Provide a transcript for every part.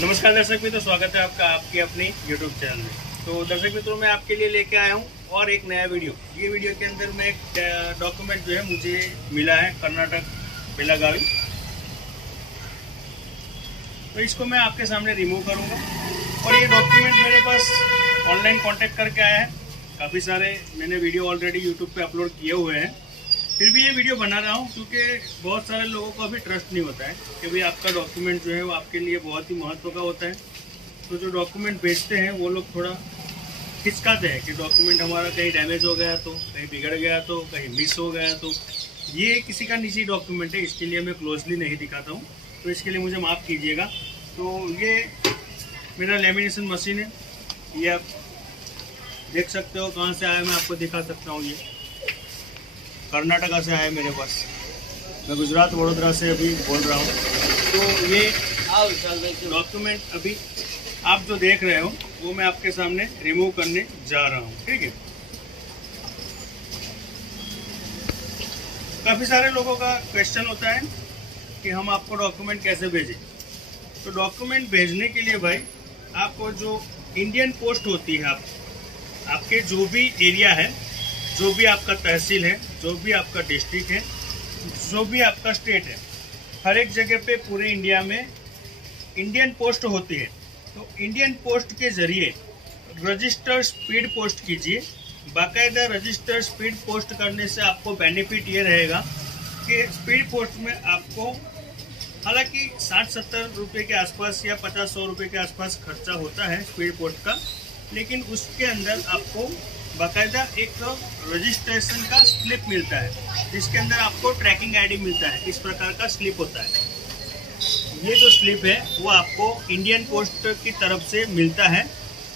नमस्कार दर्शक मित्रों, स्वागत है आपका आपकी अपनी YouTube चैनल में। तो दर्शक मित्रों, मैं आपके लिए लेके आया हूँ और एक नया वीडियो। ये वीडियो के अंदर मैं एक डॉक्यूमेंट जो है मुझे मिला है कर्नाटक बेलागावी, तो इसको मैं आपके सामने रिमूव करूँगा। और ये डॉक्यूमेंट मेरे पास ऑनलाइन कांटेक्ट करके आया है। काफ़ी सारे मैंने वीडियो ऑलरेडी YouTube पे अपलोड किए हुए हैं, फिर भी ये वीडियो बना रहा हूँ क्योंकि बहुत सारे लोगों को अभी ट्रस्ट नहीं होता है कि भाई आपका डॉक्यूमेंट जो है वो आपके लिए बहुत ही महत्व का होता है। तो जो डॉक्यूमेंट भेजते हैं वो लोग थोड़ा हिचकाते हैं कि डॉक्यूमेंट हमारा कहीं डैमेज हो गया तो, कहीं बिगड़ गया तो, कहीं मिस हो गया तो। ये किसी का निजी डॉक्यूमेंट है, इसके लिए मैं क्लोजली नहीं दिखाता हूँ, तो इसके लिए मुझे माफ़ कीजिएगा। तो ये मेरा लेमिनेशन मशीन है, ये आप देख सकते हो कहाँ से आया, मैं आपको दिखा सकता हूँ। ये कर्नाटका से आया मेरे पास, मैं गुजरात वडोदरा से अभी बोल रहा हूँ। तो ये डॉक्यूमेंट अभी आप जो देख रहे हो वो मैं आपके सामने रिमूव करने जा रहा हूँ, ठीक है। काफ़ी सारे लोगों का क्वेश्चन होता है कि हम आपको डॉक्यूमेंट कैसे भेजें। तो डॉक्यूमेंट भेजने के लिए भाई आपको जो इंडियन पोस्ट होती है, आपके जो भी एरिया है, जो भी आपका तहसील है, जो भी आपका डिस्ट्रिक्ट है, जो भी आपका स्टेट है, हर एक जगह पे पूरे इंडिया में इंडियन पोस्ट होती है। तो इंडियन पोस्ट के ज़रिए रजिस्टर स्पीड पोस्ट कीजिए। बाकायदा रजिस्टर स्पीड पोस्ट करने से आपको बेनिफिट ये रहेगा कि स्पीड पोस्ट में आपको हालांकि 60-70 रुपये के आसपास या 50-100 रुपये के आसपास खर्चा होता है स्पीड पोस्ट का, लेकिन उसके अंदर आपको बाकायदा एक रजिस्ट्रेशन का स्लिप मिलता है, जिसके अंदर आपको ट्रैकिंग आईडी मिलता है। इस प्रकार का स्लिप होता है। ये जो स्लिप है वो आपको इंडियन पोस्ट की तरफ से मिलता है।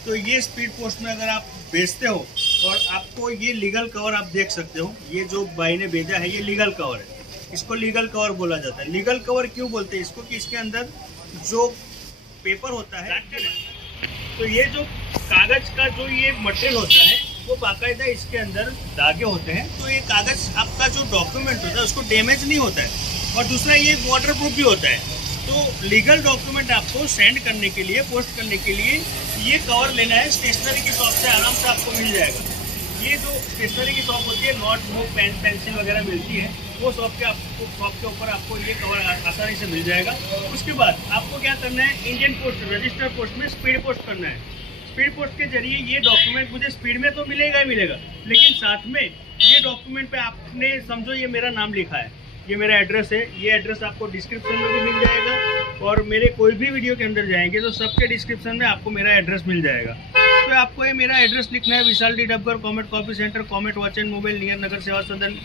तो ये स्पीड पोस्ट में अगर आप भेजते हो और आपको ये लीगल कवर आप देख सकते हो, ये जो भाई ने भेजा है ये लीगल कवर है, इसको लीगल कवर बोला जाता है। लीगल कवर क्यों बोलते हैं इसको, कि इसके अंदर जो पेपर होता है, तो ये जो कागज का जो ये मटेरियल होता है वो बाकायदा इसके अंदर धागे होते हैं। तो ये कागज आपका जो डॉक्यूमेंट होता है उसको डैमेज नहीं होता है। और दूसरा ये वाटर प्रूफ भी होता है। तो लीगल डॉक्यूमेंट आपको सेंड करने के लिए, पोस्ट करने के लिए ये कवर लेना है। स्टेशनरी की शॉप से आराम से आपको मिल जाएगा। ये जो स्टेशनरी की शॉप होती है, नोट बुक पेन पेंसिल वगैरह मिलती है, वो शॉप के ऊपर आपको ये कवर आसानी से मिल जाएगा। उसके बाद आपको क्या करना है, इंडियन पोस्ट रजिस्टर पोस्ट में स्पीड पोस्ट करना है। स्पीड पोस्ट के जरिए ये डॉक्यूमेंट मुझे स्पीड में तो मिलेगा ही मिलेगा, लेकिन साथ में ये डॉक्यूमेंट पे आपने समझो ये मेरा नाम लिखा है, ये मेरा एड्रेस है। ये एड्रेस आपको डिस्क्रिप्शन में भी मिल जाएगा, और मेरे कोई भी वीडियो के अंदर जाएंगे तो सबके डिस्क्रिप्शन में आपको मेरा एड्रेस मिल जाएगा। तो आपको ये मेरा एड्रेस लिखना है, Vishal D Dabgar Comet copy centre, Comet watch and mobile, near Nagar Seva Sadan,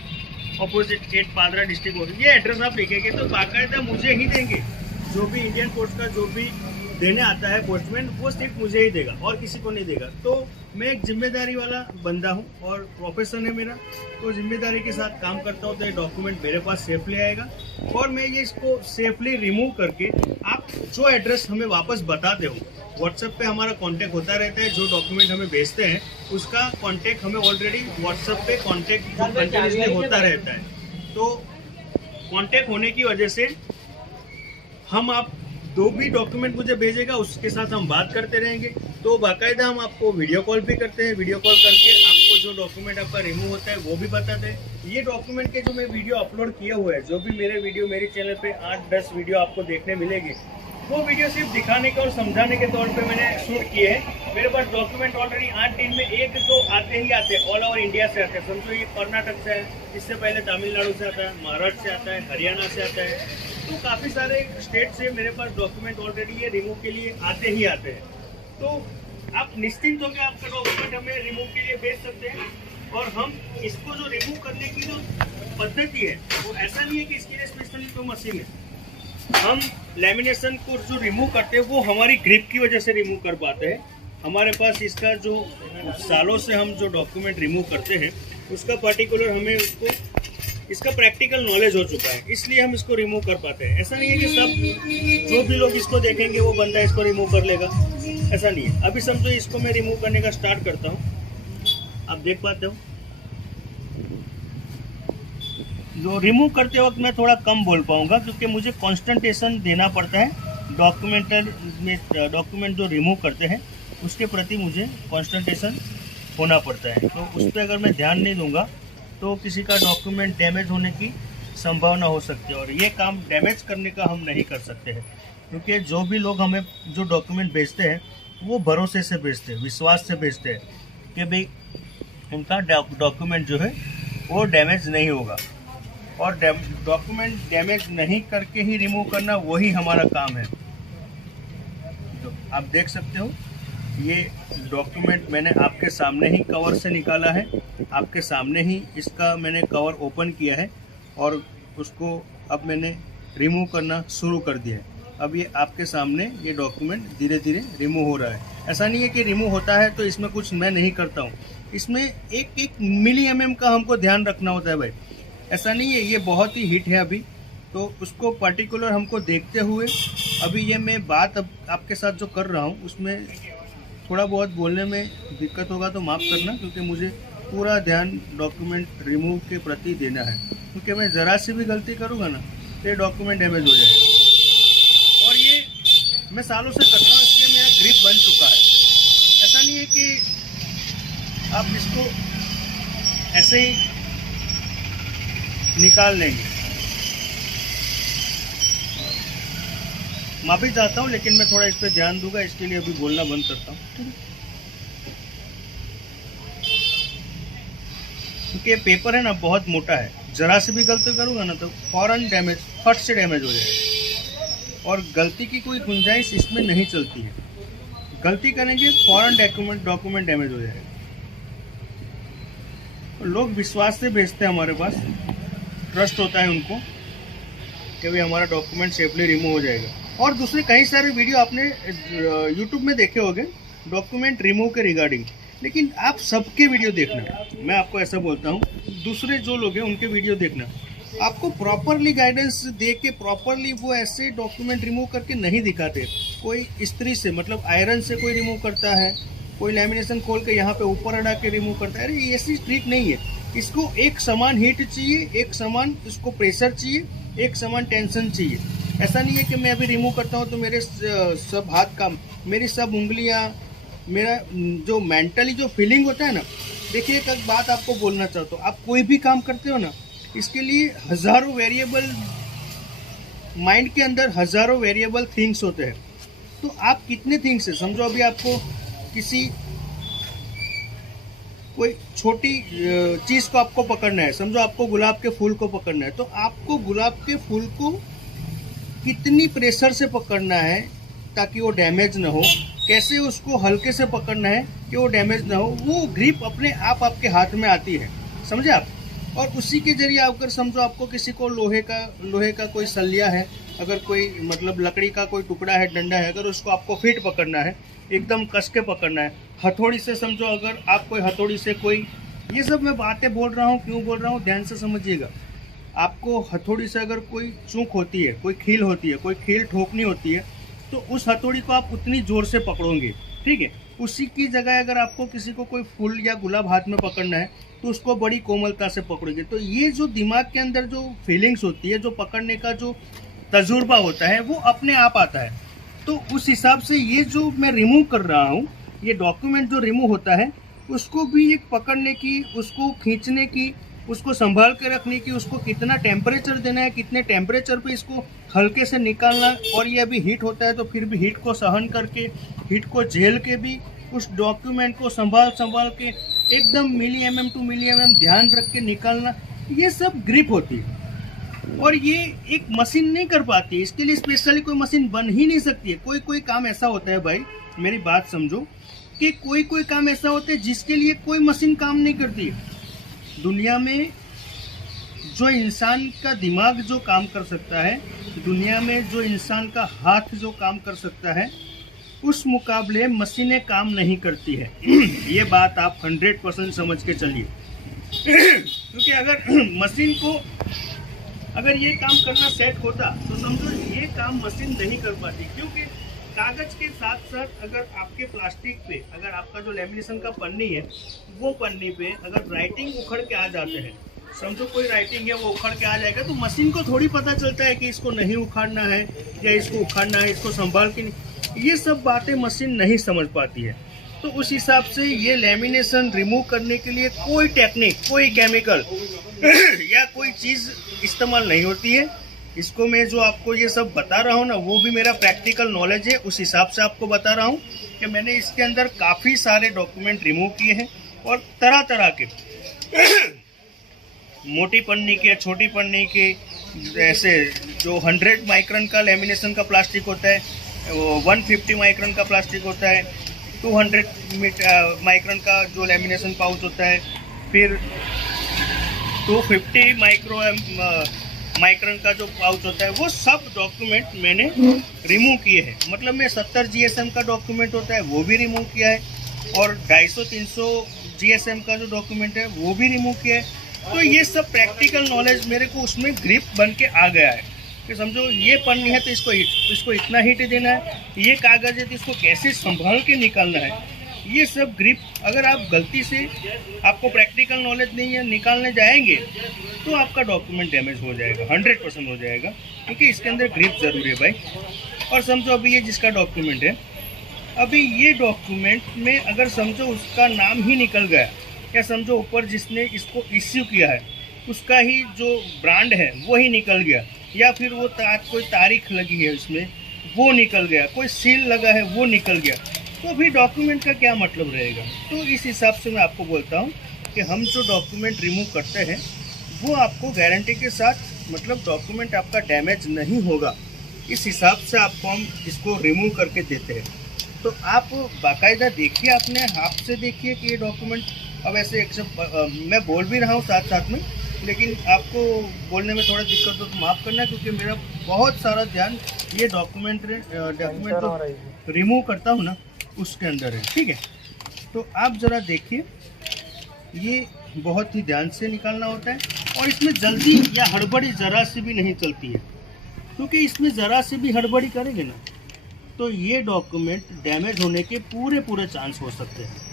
opposite 8 Padra district. ये एड्रेस आप लिखेंगे तो बाकायदा मुझे ही देंगे। जो भी इंडियन पोस्ट का जो भी देने आता है पोस्टमैन, वो सिर्फ मुझे ही देगा और किसी को नहीं देगा। तो मैं एक जिम्मेदारी वाला बंदा हूँ और प्रोफेशन है मेरा, तो जिम्मेदारी के साथ काम करता हूँ। तो ये डॉक्यूमेंट मेरे पास सेफली आएगा और मैं ये इसको सेफली रिमूव करके आप जो एड्रेस हमें वापस बताते हो, व्हाट्सएप पे हमारा कांटेक्ट होता रहता है। जो डॉक्यूमेंट हमें भेजते हैं उसका कांटेक्ट हमें ऑलरेडी व्हाट्सएप पे कांटेक्ट कंटिन्यूसली होता रहता है। तो कांटेक्ट होने की वजह से हम आप जो भी डॉक्यूमेंट मुझे भेजेगा उसके साथ हम बात करते रहेंगे। तो बाकायदा हम आपको वीडियो कॉल भी करते हैं, वीडियो कॉल करके आपको जो डॉक्यूमेंट आपका रिमूव होता है वो भी बताते हैं। ये डॉक्यूमेंट के जो मैं वीडियो अपलोड किए हुए हैं, जो भी मेरे वीडियो मेरे चैनल पे 8-10 वीडियो आपको देखने मिलेगी, वो वीडियो सिर्फ दिखाने के और समझाने के तौर पे मैंने शूट किए हैं। मेरे पास डॉक्यूमेंट ऑलरेडी 8 दिन में एक तो आते ही आते हैं, ऑल ओवर इंडिया से आते हैं। समझो ये कर्नाटक से है, इससे पहले तमिलनाडु से आता है, महाराष्ट्र से आता है, हरियाणा से आता है। तो काफ़ी सारे स्टेट से मेरे पास डॉक्यूमेंट ऑलरेडी ये रिमूव के लिए आते ही आते हैं। तो आप निश्चिंत होकर आपका डॉक्यूमेंट हमें रिमूव के लिए भेज सकते हैं। और हम इसको जो रिमूव करने की जो पद्धति है वो ऐसा नहीं है कि इसके लिए स्पेशली कोई मशीन है। हम लेमिनेशन को जो रिमूव करते हैं वो हमारी ग्रिप की वजह से रिमूव कर पाते हैं। हमारे पास इसका जो सालों से हम जो डॉक्यूमेंट रिमूव करते हैं उसका पर्टिकुलर हमें उसको इसका प्रैक्टिकल नॉलेज हो चुका है, इसलिए हम इसको रिमूव कर पाते हैं। ऐसा नहीं है कि सब जो भी लोग इसको देखेंगे वो बंदा इसको रिमूव कर लेगा, ऐसा नहीं है। अभी समझो इसको मैं रिमूव करने का स्टार्ट करता हूँ, आप देख पाते हो। जो रिमूव करते वक्त मैं थोड़ा कम बोल पाऊंगा क्योंकि मुझे कॉन्सेंट्रेशन देना पड़ता है डॉक्यूमेंट जो रिमूव करते हैं उसके प्रति मुझे कॉन्संट्रेशन होना पड़ता है। तो उस पर अगर मैं ध्यान नहीं दूंगा तो किसी का डॉक्यूमेंट डैमेज होने की संभावना हो सकती है, और ये काम डैमेज करने का हम नहीं कर सकते हैं, क्योंकि जो भी लोग हमें जो डॉक्यूमेंट भेजते हैं वो भरोसे से भेजते हैं, विश्वास से भेजते हैं कि भाई उनका डॉक्यूमेंट जो है वो डैमेज नहीं होगा। और डॉक्यूमेंट डैमेज नहीं करके ही रिमूव करना वही हमारा काम है। तो आप देख सकते हो ये डॉक्यूमेंट मैंने आपके सामने ही कवर से निकाला है, आपके सामने ही इसका मैंने कवर ओपन किया है और उसको अब मैंने रिमूव करना शुरू कर दिया है। अब ये आपके सामने ये डॉक्यूमेंट धीरे धीरे रिमूव हो रहा है। ऐसा नहीं है कि रिमूव होता है तो इसमें कुछ मैं नहीं करता हूँ, इसमें एक मिली mm का हमको ध्यान रखना होता है भाई। ऐसा नहीं है, ये बहुत ही हिट है अभी, तो उसको पर्टिकुलर हमको देखते हुए अभी ये मैं बात अब आपके साथ जो कर रहा हूँ उसमें थोड़ा बहुत बोलने में दिक्कत होगा तो माफ़ करना, क्योंकि मुझे पूरा ध्यान डॉक्यूमेंट रिमूव के प्रति देना है। क्योंकि मैं ज़रा सी भी गलती करूँगा ना तो ये डॉक्यूमेंट डैमेज हो जाएगा, और ये मैं सालों से कर रहा हूँ, इसलिए मेरा ग्रिप बन चुका है। ऐसा नहीं है कि आप इसको ऐसे ही निकाल लेंगे। माफ़ी चाहता हूँ, लेकिन मैं थोड़ा इस पर ध्यान दूंगा, इसके लिए अभी बोलना बंद करता हूँ। क्योंकि पेपर है ना बहुत मोटा है, ज़रा से भी गलती करूँगा ना तो फौरन डैमेज, फट से डैमेज हो जाएगा, और गलती की कोई गुंजाइश इसमें नहीं चलती है। गलती करेंगे फौरन डॉक्यूमेंट डैमेज हो जाएगा। लोग विश्वास से भेजते हैं हमारे पास, ट्रस्ट होता है उनको कि भाई हमारा डॉक्यूमेंट सेफली रिमूव हो जाएगा। और दूसरे कई सारे वीडियो आपने यूट्यूब में देखे होंगे डॉक्यूमेंट रिमूव के रिगार्डिंग, लेकिन आप सबके वीडियो देखना, मैं आपको ऐसा बोलता हूँ, दूसरे जो लोग हैं उनके वीडियो देखना। आपको प्रॉपरली गाइडेंस दे के प्रॉपरली वो ऐसे डॉक्यूमेंट रिमूव करके नहीं दिखाते। कोई इस्त्री से मतलब आयरन से कोई रिमूव करता है, कोई लैमिनेशन खोल के यहाँ पे ऊपर अड़ा के रिमूव करता है। अरे ऐसी ट्रिक नहीं है, इसको एक समान हीट चाहिए, एक समान इसको प्रेशर चाहिए, एक समान टेंशन चाहिए। ऐसा नहीं है कि मैं अभी रिमूव करता हूँ तो मेरे सब हाथ काम, मेरी सब उंगलियाँ, मेरा जो मेंटली जो फीलिंग होता है ना। देखिए एक बात आपको बोलना चाहता हूँ, आप कोई भी काम करते हो ना, इसके लिए हज़ारों वेरिएबल, माइंड के अंदर हज़ारों वेरिएबल थिंग्स होते हैं। तो आप कितने थिंग्स है, समझो अभी आपको किसी कोई छोटी चीज़ को आपको पकड़ना है, समझो आपको गुलाब के फूल को पकड़ना है, तो आपको गुलाब के फूल को कितनी प्रेशर से पकड़ना है ताकि वो डैमेज ना हो, कैसे उसको हल्के से पकड़ना है कि वो डैमेज ना हो, वो ग्रिप अपने आप आपके हाथ में आती है, समझे आप। और उसी के जरिए अगर समझो आपको किसी को लोहे का कोई सलिया है, अगर कोई मतलब लकड़ी का कोई टुकड़ा है, डंडा है, अगर उसको आपको फिट पकड़ना है, एकदम कस के पकड़ना है, हथौड़ी से समझो, अगर आप कोई हथौड़ी से कोई, ये सब मैं बातें बोल रहा हूँ, क्यों बोल रहा हूँ ध्यान से समझिएगा। आपको हथौड़ी से अगर कोई चूक होती है, कोई खील होती है, कोई खील ठोकनी होती है, तो उस हथौड़ी को आप उतनी जोर से पकड़ोगे, ठीक है। उसी की जगह अगर आपको किसी को कोई फूल या गुलाब हाथ में पकड़ना है तो उसको बड़ी कोमलता से पकड़ोगे। तो ये जो दिमाग के अंदर जो फीलिंग्स होती है, जो पकड़ने का जो तजुर्बा होता है, वो अपने आप आता है। तो उस हिसाब से ये जो मैं रिमूव कर रहा हूँ, ये डॉक्यूमेंट जो रिमूव होता है, उसको भी एक पकड़ने की, उसको खींचने की, उसको संभाल के रखने की, उसको कितना टेम्परेचर देना है, कितने टेम्परेचर पे इसको हल्के से निकालना। और ये अभी हीट होता है तो फिर भी हीट को सहन करके, हीट को झेल के भी उस डॉक्यूमेंट को संभाल के एकदम मिली mm टू मिली mm ध्यान रख के निकालना, ये सब ग्रिप होती है। और ये एक मशीन नहीं कर पाती है, इसके लिए स्पेशली कोई मशीन बन ही नहीं सकती है। कोई काम ऐसा होता है भाई, मेरी बात समझो, कि कोई काम ऐसा होता है जिसके लिए कोई मशीन काम नहीं करती है। दुनिया में जो इंसान का दिमाग जो काम कर सकता है, दुनिया में जो इंसान का हाथ जो काम कर सकता है, उस मुकाबले मशीनें काम नहीं करती है। ये बात आप 100% समझ के चलिए। क्योंकि अगर मशीन को अगर ये काम करना सेट होता तो समझो ये काम मशीन नहीं कर पाती। क्योंकि कागज के साथ साथ अगर आपके प्लास्टिक पे, अगर आपका जो लेमिनेशन का पन्नी है, वो पन्नी पे अगर राइटिंग उखड़ के आ जाते हैं समझो कोई राइटिंग है वो उखाड़ के आ जाएगा, तो मशीन को थोड़ी पता चलता है कि इसको नहीं उखाड़ना है या इसको उखाड़ना है, इसको संभाल के नहीं, ये सब बातें मशीन नहीं समझ पाती है। तो उस हिसाब से ये लेमिनेशन रिमूव करने के लिए कोई टेक्निक, कोई केमिकल या कोई चीज़ इस्तेमाल नहीं होती है। इसको मैं जो आपको ये सब बता रहा हूँ ना, वो भी मेरा प्रैक्टिकल नॉलेज है, उस हिसाब से आपको बता रहा हूँ कि मैंने इसके अंदर काफ़ी सारे डॉक्यूमेंट रिमूव किए हैं और तरह तरह के मोटी पन्नी के, छोटी पन्नी के, ऐसे जो 100 माइक्रोन का लेमिनेशन का प्लास्टिक होता है, 150 माइक्रोन का प्लास्टिक होता है, 200 माइक्रोन का जो लेमिनेशन पाउच होता है, फिर 250 माइक्रोन का जो पाउच होता है, वो सब डॉक्यूमेंट मैंने रिमूव किए हैं। मतलब मैं 70 GSM का डॉक्यूमेंट होता है वो भी रिमूव किया है, और 250-300 GSM का जो डॉक्यूमेंट है वो भी रिमूव किया है। तो ये सब प्रैक्टिकल नॉलेज मेरे को उसमें ग्रिप बन के आ गया है कि समझो ये पन्नी है तो इसको इतना हीट देना है, ये कागज़ है तो इसको कैसे संभाल के निकालना है, ये सब ग्रिप। अगर आप गलती से, आपको प्रैक्टिकल नॉलेज नहीं है, निकालने जाएंगे तो आपका डॉक्यूमेंट डैमेज हो जाएगा, 100% हो जाएगा, क्योंकि इसके अंदर ग्रिप ज़रूरी है भाई। और समझो अभी ये जिसका डॉक्यूमेंट है, अभी ये डॉक्यूमेंट में अगर समझो उसका नाम ही निकल गया, या समझो ऊपर जिसने इसको इश्यू किया है उसका ही जो ब्रांड है वो ही निकल गया, या फिर वो कोई तारीख लगी है उसमें वो निकल गया, कोई सील लगा है वो निकल गया, तो भी डॉक्यूमेंट का क्या मतलब रहेगा। तो इस हिसाब से मैं आपको बोलता हूँ कि हम जो डॉक्यूमेंट रिमूव करते हैं वो आपको गारंटी के साथ, मतलब डॉक्यूमेंट आपका डैमेज नहीं होगा, इस हिसाब से आपको हम इसको रिमूव करके देते हैं। तो आप बाकायदा देखिए, अपने हाथ से देखिए कि ये डॉक्यूमेंट, अब ऐसे मैं बोल भी रहा हूँ साथ साथ में, लेकिन आपको बोलने में थोड़ा दिक्कत हो तो माफ़ करना, क्योंकि मेरा बहुत सारा ध्यान ये डॉक्यूमेंट जो रिमूव करता हूँ ना उसके अंदर है, ठीक है। तो आप ज़रा देखिए, ये बहुत ही ध्यान से निकालना होता है, और इसमें जल्दी या हड़बड़ी ज़रा से भी नहीं चलती है, क्योंकि इसमें ज़रा से भी हड़बड़ी करेंगे ना तो ये डॉक्यूमेंट डैमेज होने के पूरे चांस हो सकते हैं।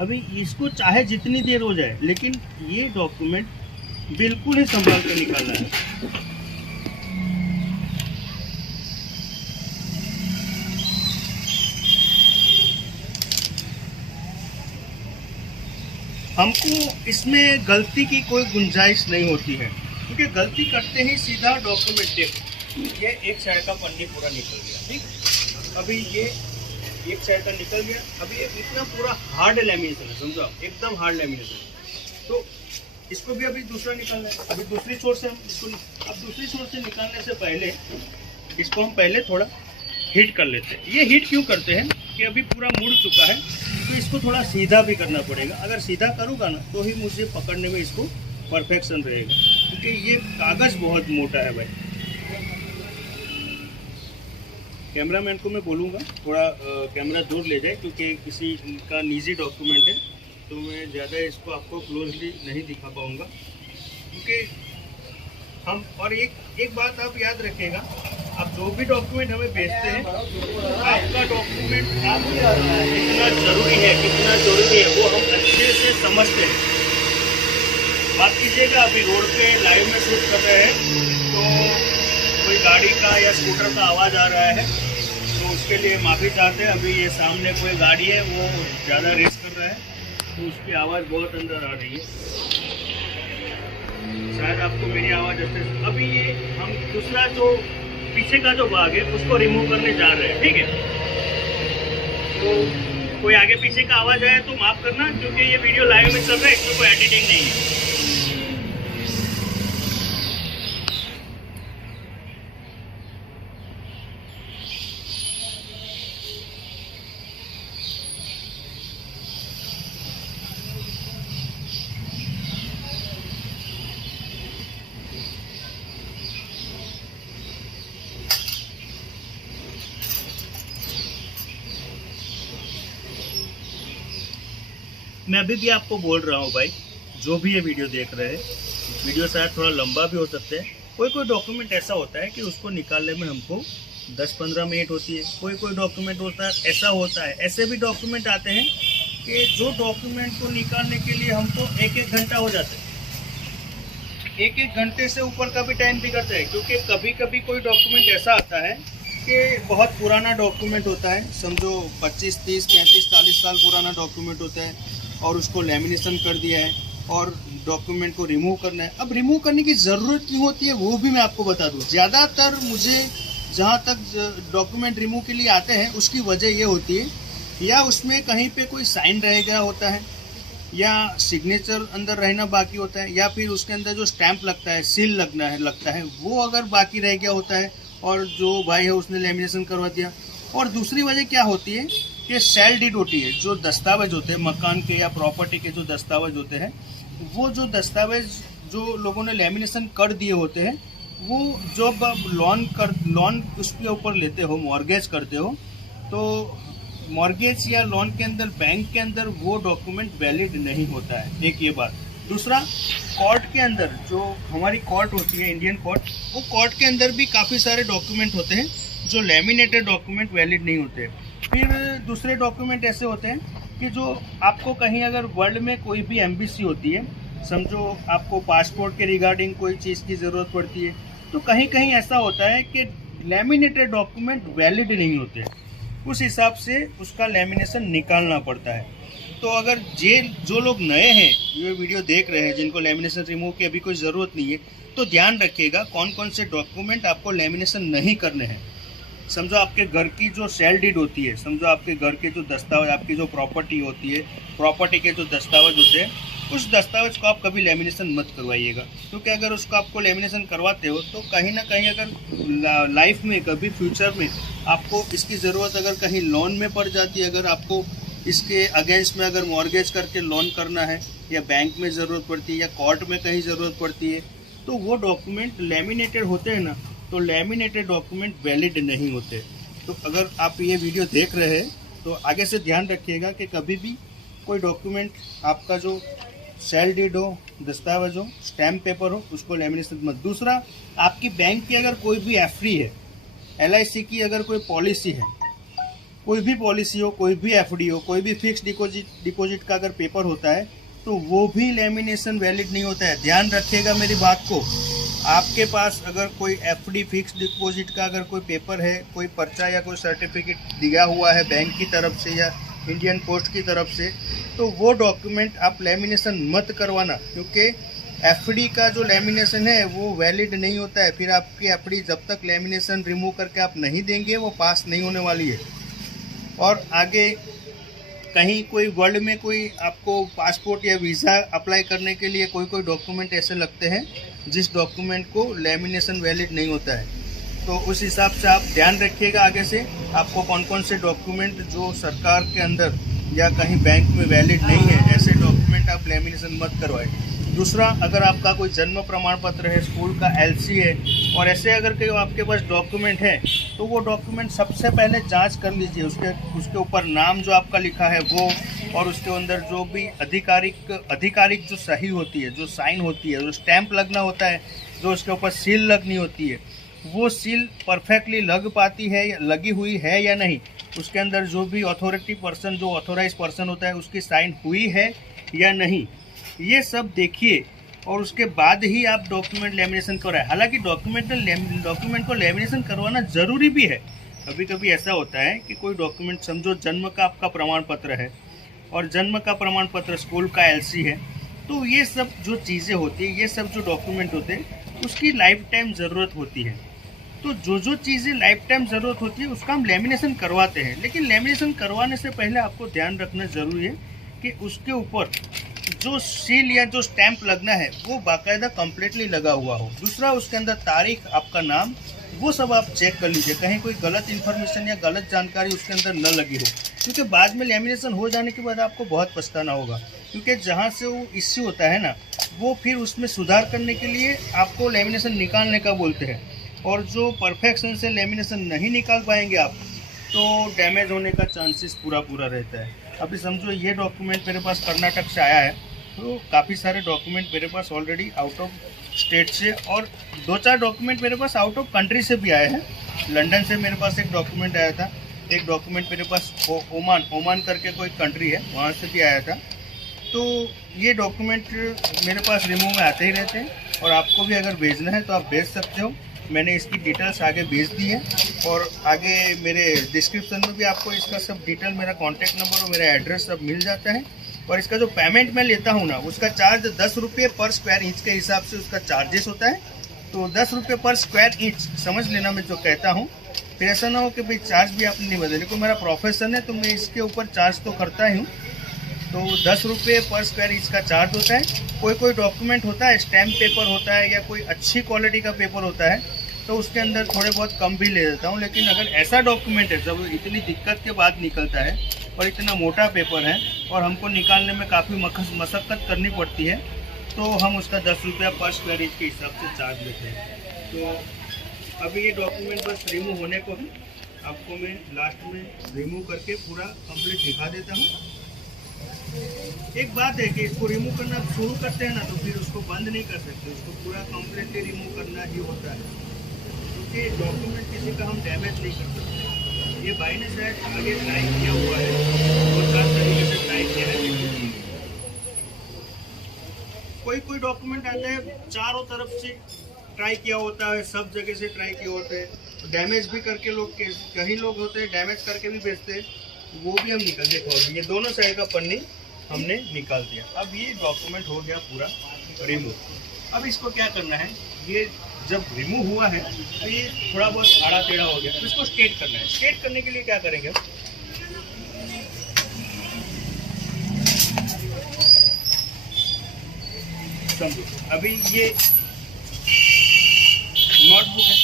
अभी इसको चाहे जितनी देर हो जाए, लेकिन ये डॉक्यूमेंट बिल्कुल ही संभाल कर निकालना है। हमको इसमें गलती की कोई गुंजाइश नहीं होती है, क्योंकि गलती करते ही सीधा डॉक्यूमेंट ये एक साइड का पन्नी पूरा निकल गया, ठीक। अभी ये एक साइड का निकल गया, अभी ये इतना पूरा हार्ड लेमिनेशन है, समझो एकदम हार्ड लेमिनेशन। तो इसको भी अभी दूसरा निकालना है, अभी दूसरी छोर से हम इसको, अब दूसरी छोर से निकालने से पहले इसको हम पहले थोड़ा हीट कर लेते हैं। ये हीट क्यों करते हैं कि अभी पूरा मुड़ चुका है, तो इसको थोड़ा सीधा भी करना पड़ेगा। अगर सीधा करूँगा ना तो ही मुझे पकड़ने में इसको परफेक्शन रहेगा, क्योंकि ये कागज़ बहुत मोटा है भाई। कैमरामैन को मैं बोलूँगा थोड़ा कैमरा दूर ले जाए, क्योंकि किसी का निजी डॉक्यूमेंट है, तो मैं ज़्यादा इसको आपको क्लोजली नहीं दिखा पाऊँगा, क्योंकि हम, और एक बात आप याद रखिएगा, आप जो भी डॉक्यूमेंट हमें भेजते हैं, आपका डॉक्यूमेंट कितना ज़रूरी है वो हम अच्छे से समझते हैं। बात कीजिएगा, अभी रोड पे लाइव में शूट कर रहे हैं, तो कोई गाड़ी का या स्कूटर का आवाज़ आ रहा है, तो उसके लिए माफ़ी चाहते हैं। अभी ये सामने कोई गाड़ी है, वो ज़्यादा रेस कर रहा है, तो उसकी आवाज़ बहुत अंदर आ रही है, शायद आपको मेरी आवाज़ अच्छे से। अभी ये हम दूसरा जो पीछे का जो भाग है उसको रिमूव करने जा रहे हैं, ठीक है। तो कोई आगे पीछे का आवाज़ आया तो माफ़ करना, क्योंकि ये वीडियो लाइव में चल रहा है, इसमें कोई एडिटिंग नहीं है। मैं अभी भी आपको बोल रहा हूँ भाई, जो भी ये वीडियो देख रहे हैं, वीडियो शायद थोड़ा लंबा भी हो सकता है। कोई डॉक्यूमेंट ऐसा होता है कि उसको निकालने में हमको 10-15 मिनट होती है, कोई डॉक्यूमेंट होता है ऐसा होता है, ऐसे भी डॉक्यूमेंट आते हैं कि जो डॉक्यूमेंट को निकालने के लिए हमको एक घंटा हो जाता है, एक घंटे से ऊपर का भी टाइम बिगड़ता है। क्योंकि कभी कभी कोई डॉक्यूमेंट ऐसा आता है कि बहुत पुराना डॉक्यूमेंट होता है, समझो 25, 30, 35, 40 साल पुराना डॉक्यूमेंट होता है और उसको लेमिनेशन कर दिया है और डॉक्यूमेंट को रिमूव करना है। अब रिमूव करने की ज़रूरत क्यों होती है वो भी मैं आपको बता दूँ। ज़्यादातर मुझे जहाँ तक डॉक्यूमेंट रिमूव के लिए आते हैं उसकी वजह ये होती है, या उसमें कहीं पे कोई साइन रह गया होता है, या सिग्नेचर अंदर रहना बाकी होता है, या फिर उसके अंदर जो स्टैंप लगता है, सील लगता है वो अगर बाकी रह गया होता है और जो भाई है उसने लेमिनेशन करवा दिया। और दूसरी वजह क्या होती है कि सेल डीड होती है, जो दस्तावेज होते हैं मकान के या प्रॉपर्टी के जो दस्तावेज होते हैं, वो जो दस्तावेज जो लोगों ने लेमिनेशन कर दिए होते हैं, वो जब आप लोन उसके ऊपर लेते हो, मॉर्गेज करते हो, तो मॉर्गेज या लोन के अंदर, बैंक के अंदर वो डॉक्यूमेंट वैलिड नहीं होता है। एक ये बात। दूसरा, कोर्ट के अंदर जो हमारी कोर्ट होती है, इंडियन कोर्ट, वो कोर्ट के अंदर भी काफ़ी सारे डॉक्यूमेंट होते हैं जो लेमिनेटेड डॉक्यूमेंट वैलिड नहीं होते। फिर दूसरे डॉक्यूमेंट ऐसे होते हैं कि जो आपको कहीं अगर वर्ल्ड में कोई भी एम्बेसी होती है, समझो आपको पासपोर्ट के रिगार्डिंग कोई चीज़ की ज़रूरत पड़ती है, तो कहीं कहीं ऐसा होता है कि लेमिनेटेड डॉक्यूमेंट वैलिड नहीं होते, उस हिसाब से उसका लेमिनेशन निकालना पड़ता है। तो अगर जो लोग नए हैं, ये वीडियो देख रहे हैं, जिनको लेमिनेशन रिमूव की अभी कोई ज़रूरत नहीं है, तो ध्यान रखिएगा कौन कौन से डॉक्यूमेंट आपको लेमिनेशन नहीं करने हैं। समझो आपके घर की जो सेल डीड होती है, समझो आपके घर के जो दस्तावेज, आपकी जो प्रॉपर्टी होती है, प्रॉपर्टी के जो दस्तावेज होते हैं, उस दस्तावेज को आप कभी लेमिनेशन मत करवाइएगा। क्योंकि अगर उसको आपको लेमिनेशन करवाते हो तो कहीं ना कहीं अगर लाइफ में कभी फ्यूचर में आपको इसकी ज़रूरत अगर कहीं लोन में पड़ जाती है, अगर आपको इसके अगेंस्ट में अगर मॉर्गेज करके लोन करना है, या बैंक में ज़रूरत पड़ती है, या कोर्ट में कहीं ज़रूरत पड़ती है, तो वो डॉक्यूमेंट लेमिनेटेड होते हैं ना, तो लेमिनेटेड डॉक्यूमेंट वैलिड नहीं होते। तो अगर आप ये वीडियो देख रहे हैं तो आगे से ध्यान रखिएगा कि कभी भी कोई डॉक्यूमेंट आपका जो सेल डीड हो, दस्तावेज हो, स्टैम्प पेपर हो, उसको लेमिनेशन मत। दूसरा, आपकी बैंक की अगर कोई भी एफडी है, LIC की अगर कोई पॉलिसी है, कोई भी पॉलिसी हो, कोई भी एफडी हो, कोई भी फिक्स डिपॉजिट का अगर पेपर होता है, तो वो भी लेमिनेशन वैलिड नहीं होता है। ध्यान रखिएगा मेरी बात को। आपके पास अगर कोई एफडी फिक्स डिपॉजिट का अगर कोई पेपर है, कोई पर्चा या कोई सर्टिफिकेट दिया हुआ है बैंक की तरफ से या इंडियन पोस्ट की तरफ से, तो वो डॉक्यूमेंट आप लेमिनेशन मत करवाना। क्योंकि एफडी का जो लेमिनेशन है वो वैलिड नहीं होता है। फिर आपकी एफडी जब तक लेमिनेशन रिमूव करके आप नहीं देंगे, वो पास नहीं होने वाली है। और आगे कहीं कोई वर्ल्ड में कोई आपको पासपोर्ट या वीज़ा अप्लाई करने के लिए कोई डॉक्यूमेंट ऐसे लगते हैं जिस डॉक्यूमेंट को लेमिनेशन वैलिड नहीं होता है। तो उस हिसाब से आप ध्यान रखिएगा आगे से आपको कौन कौन से डॉक्यूमेंट जो सरकार के अंदर या कहीं बैंक में वैलिड नहीं है, ऐसे डॉक्यूमेंट आप लेमिनेशन मत करवाएं। दूसरा, अगर आपका कोई जन्म प्रमाण पत्र है, स्कूल का LC है, और ऐसे अगर कोई आपके पास डॉक्यूमेंट है, तो वो डॉक्यूमेंट सबसे पहले जांच कर लीजिए। उसके ऊपर नाम जो आपका लिखा है वो, और उसके अंदर जो भी आधिकारिक जो सही होती है, जो साइन होती है, जो स्टैंप लगना होता है, जो उसके ऊपर सील लगनी होती है, वो सील परफेक्टली लगी हुई है या नहीं, उसके अंदर जो भी अथॉरिटी पर्सन, जो ऑथोराइज पर्सन होता है, उसकी साइन हुई है या नहीं, ये सब देखिए और उसके बाद ही आप डॉक्यूमेंट लेमिनेशन कराएं। हालांकि डॉक्यूमेंट को लेमिनेशन करवाना ज़रूरी भी है। कभी कभी ऐसा होता है कि कोई डॉक्यूमेंट, समझो जन्म का आपका प्रमाण पत्र है और जन्म का प्रमाण पत्र, स्कूल का LC है, तो ये सब जो चीज़ें होती हैं, ये सब जो डॉक्यूमेंट होते हैं, उसकी लाइफ टाइम ज़रूरत होती है। तो जो चीज़ें लाइफ टाइम ज़रूरत होती है उसका हम लेमिनेशन करवाते हैं। लेकिन लेमिनेशन करवाने से पहले आपको ध्यान रखना ज़रूरी है कि उसके ऊपर जो सील या जो स्टैंप लगना है वो बाकायदा कम्प्लीटली लगा हुआ हो। दूसरा, उसके अंदर तारीख, आपका नाम, वो सब आप चेक कर लीजिए, कहीं कोई गलत इन्फॉर्मेशन या गलत जानकारी उसके अंदर न लगी हो। क्योंकि बाद में लेमिनेशन हो जाने के बाद आपको बहुत पछताना होगा। क्योंकि जहाँ से वो इश्यू होता है ना, वो फिर उसमें सुधार करने के लिए आपको लेमिनेशन निकालने का बोलते हैं, और जो परफेक्शन से लेमिनेशन नहीं निकाल पाएंगे आप, तो डैमेज होने का चांसेस पूरा रहता है। अभी समझो ये डॉक्यूमेंट मेरे पास कर्नाटक से आया है, तो काफ़ी सारे डॉक्यूमेंट मेरे पास ऑलरेडी आउट ऑफ स्टेट से, और 2-4 डॉक्यूमेंट मेरे पास आउट ऑफ कंट्री से भी आए हैं। लंदन से मेरे पास एक डॉक्यूमेंट आया था, एक डॉक्यूमेंट मेरे पास ओमान करके कोई कंट्री है, वहाँ से भी आया था। तो ये डॉक्यूमेंट मेरे पास रिमूव में आते ही रहते हैं, और आपको भी अगर भेजना है तो आप भेज सकते हो। मैंने इसकी डिटेल्स आगे भेज दी है, और आगे मेरे डिस्क्रिप्शन में भी आपको इसका सब डिटेल, मेरा कॉन्टैक्ट नंबर और मेरा एड्रेस सब मिल जाता है। और इसका जो पेमेंट मैं लेता हूँ ना, उसका चार्ज 10 रुपये पर स्क्वायर इंच के हिसाब से उसका चार्जेस होता है। तो 10 रुपये पर स्क्वायर इंच समझ लेना मैं जो कहता हूँ। फिर ऐसा ना हो कि भाई चार्ज भी आपने नहीं बदले, क्योंकि मेरा प्रोफेशन है तो मैं इसके ऊपर चार्ज तो करता ही हूँ। तो 10 रुपये पर स्क्वायर इंच का चार्ज होता है। कोई डॉक्यूमेंट होता है, स्टैम्प पेपर होता है या कोई अच्छी क्वालिटी का पेपर होता है, तो उसके अंदर थोड़े बहुत कम भी ले देता हूँ। लेकिन अगर ऐसा डॉक्यूमेंट है जब इतनी दिक्कत के बाद निकलता है और इतना मोटा पेपर है और हमको निकालने में काफ़ी मशक्क़त करनी पड़ती है, तो हम उसका 10 रुपया पर स्क्वायर इंच के हिसाब से चार्ज लेते हैं। तो अभी ये डॉक्यूमेंट बस रिमूव होने को है, आपको मैं लास्ट में रिमूव करके पूरा कंप्लीट दिखा देता हूँ। एक बात है कि इसको रिमूव करना शुरू करते हैं ना, तो फिर उसको बंद नहीं कर सकते, उसको पूरा कंप्लीटली रिमूव करना ही होता है, क्योंकि डॉक्यूमेंट किसी का हम डैमेज नहीं कर सकते। ये भाई ने शायद आगे ट्राई किया हुआ है, 2-4 तरीके से ट्राई किया है। कोई डॉक्यूमेंट आता है चारों तरफ से ट्राई किया होता है, सब जगह से ट्राई किए होते हैं, डैमेज भी करके लोग, कहीं लोग होते हैं डैमेज करके भी बेचते हैं, वो भी हम निकल देखो। ये दोनों साइड का पन्नी हमने निकाल दिया। अब ये डॉक्यूमेंट हो गया पूरा रिमूव। अब इसको क्या करना है, ये जब रिमूव हुआ है तो ये थोड़ा बहुत आड़ा टेढ़ा हो गया, तो इसको स्ट्रेट करना है। स्ट्रेट करने के लिए क्या करेंगे, समझो अभी ये नोटबुक है,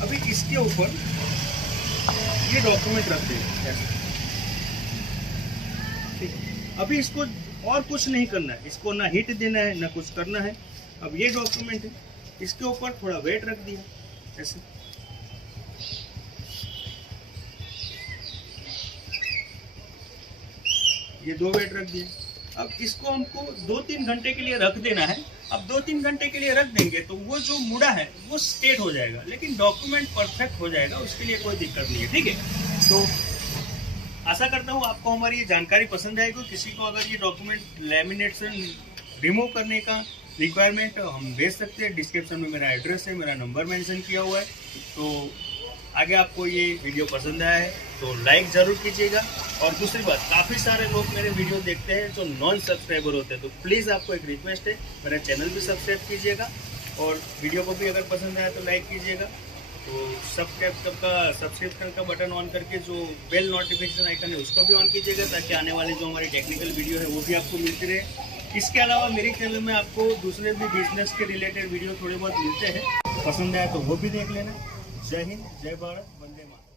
अभी इसके ऊपर ये डॉक्यूमेंट रखते हैं ऐसे। अभी इसको और कुछ नहीं करना है, इसको ना हीट देना है ना कुछ करना है। अब ये डॉक्यूमेंट है, इसके ऊपर थोड़ा वेट रख दिया ऐसे, ये 2 वेट रख दिए। अब इसको हमको 2-3 घंटे के लिए रख देना है। अब 2-3 घंटे के लिए रख देंगे तो वो जो मुड़ा है वो स्ट्रेट हो जाएगा, लेकिन डॉक्यूमेंट परफेक्ट हो जाएगा, उसके लिए कोई दिक्कत नहीं है। ठीक है, तो आशा करता हूँ आपको हमारी ये जानकारी पसंद आएगी। किसी को अगर ये डॉक्यूमेंट लैमिनेशन रिमूव करने का रिक्वायरमेंट, हम भेज सकते हैं। डिस्क्रिप्शन में मेरा एड्रेस है, मेरा नंबर मेंशन किया हुआ है। तो आगे आपको ये वीडियो पसंद आया है तो लाइक ज़रूर कीजिएगा। और दूसरी बात, काफ़ी सारे लोग मेरे वीडियो देखते हैं जो नॉन सब्सक्राइबर होते हैं, तो प्लीज़ आपको एक रिक्वेस्ट है, मेरा चैनल भी सब्सक्राइब कीजिएगा और वीडियो को भी अगर पसंद आया तो लाइक कीजिएगा। तो सब्सक्रिप्शन का बटन ऑन करके जो बेल नोटिफिकेशन आइकन है उसको भी ऑन कीजिएगा, ताकि आने वाले जो हमारी टेक्निकल वीडियो है वो भी आपको मिलती रहे। इसके अलावा मेरे चैनल में आपको दूसरे भी बिजनेस के रिलेटेड वीडियो थोड़े बहुत मिलते हैं, पसंद आए तो वो भी देख लेना। जय हिंद, जय भारत, वंदे मातरम।